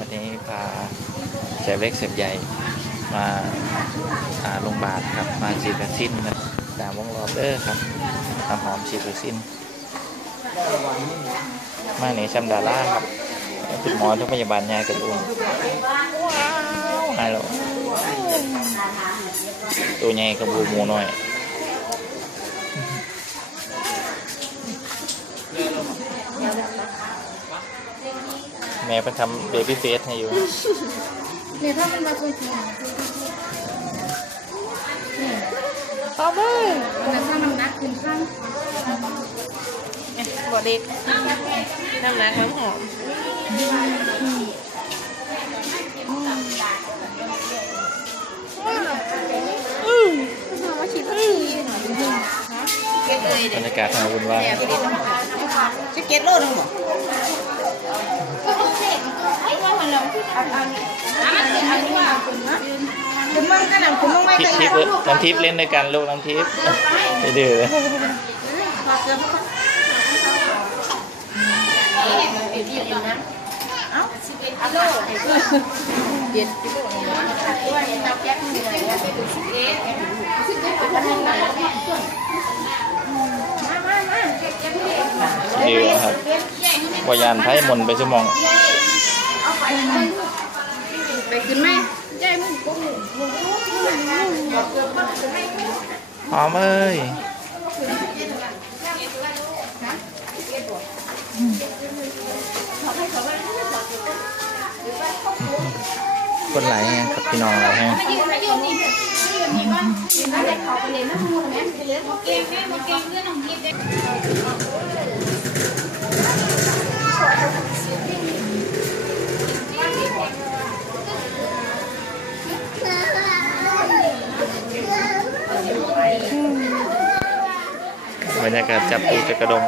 วันนี้พาเสพเล็กเสพใหญ่มาอาโรงพยาบาลครับ มาฉีดวัคซีนครับตามวงรอบเด้อครับน้ำหอมฉีดวัคซีนมาหนีชัมดาล่าครับคุณหมอทุกพยาบาลยายกระดุมว้าวหายแล้วตัวใหญ่กระบูมูหน่อยแม่ไปทำเบบี้เฟสให้อยู่ เนี่ยถ้ามันมาคุยจริงเนี่ยเอาไปแต่ถ้ามันนักขึ้นข้างบอเด็กน้ำหนักมันหอมมาฉีดวัคซีนเก็ตเลยบรรยากาศทางวุ่นวาย จะเก็ตโลดหรอคุณมั่งกันนะคุณมั่งไม่ทิพได้ย์ทิพย์น้ำทิพย์เล่นด้วยกันลูกน้ำทิพย์ไปดื้อเลยเย็นดื้อ ครับวายานไทยมนไปชั่วโมงไปขึ้นไหมหอมเอ้ยคนไหลายแฮงครับพี่น้องหลายแฮงยืนมายืนนี่ยืนนี่ก่อนเด็กเขาไปเรียนน้ำมูกแม่ไปเรียนโอเคแม่โอเคเรื่องของทีเด็ บรรยากาศจับปูจักระดง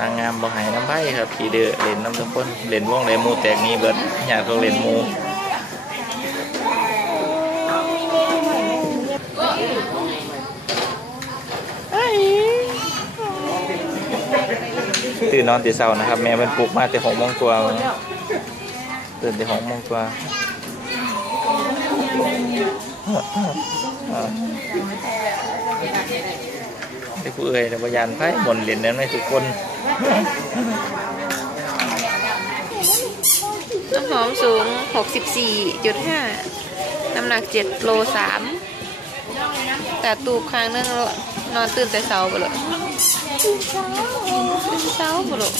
นางงามบ่ใหายน้ำไผ่ครับขี่เดือเล่นน้ำทุกคนเล่นวงเล่นหมูแตกนี้เบิดอยากเขาเล่นหมูตื่นนอนตีเช้านะครับ แม่เป็นปลุกมาแต่หกโมงกว่าตื่นแต่หกโมงกว่า ไอ้ผู้เอ่ยแต่วยานไพ่หมนเหรียญนั้นให้ทุกคนน้ำหอมสูง 64.5 น้ำหนัก 7 โล 3 แต่ตูบครั้งนึงนอนตื่นแต่เช้าไปเลยเช้าไปเลย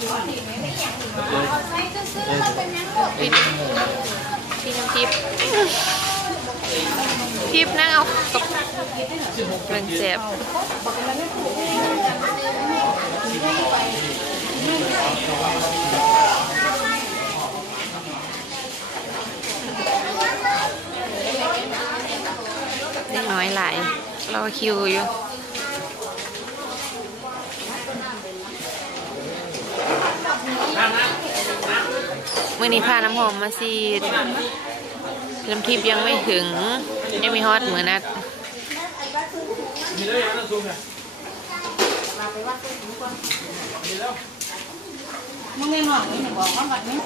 พี่พี่น้ำทิพย์ทิพย์นั่งเอาตกเรื่องเจ็บเด็กน้อยหลายรอคิวอยู่ มื่อนี้พาน้ำหอมมาซีดน้ำทิพย์ยังไม่ถึง ยังมีฮอตเหมือนนัดมึงเล่นหรอมึงบอกว่าแบบนี้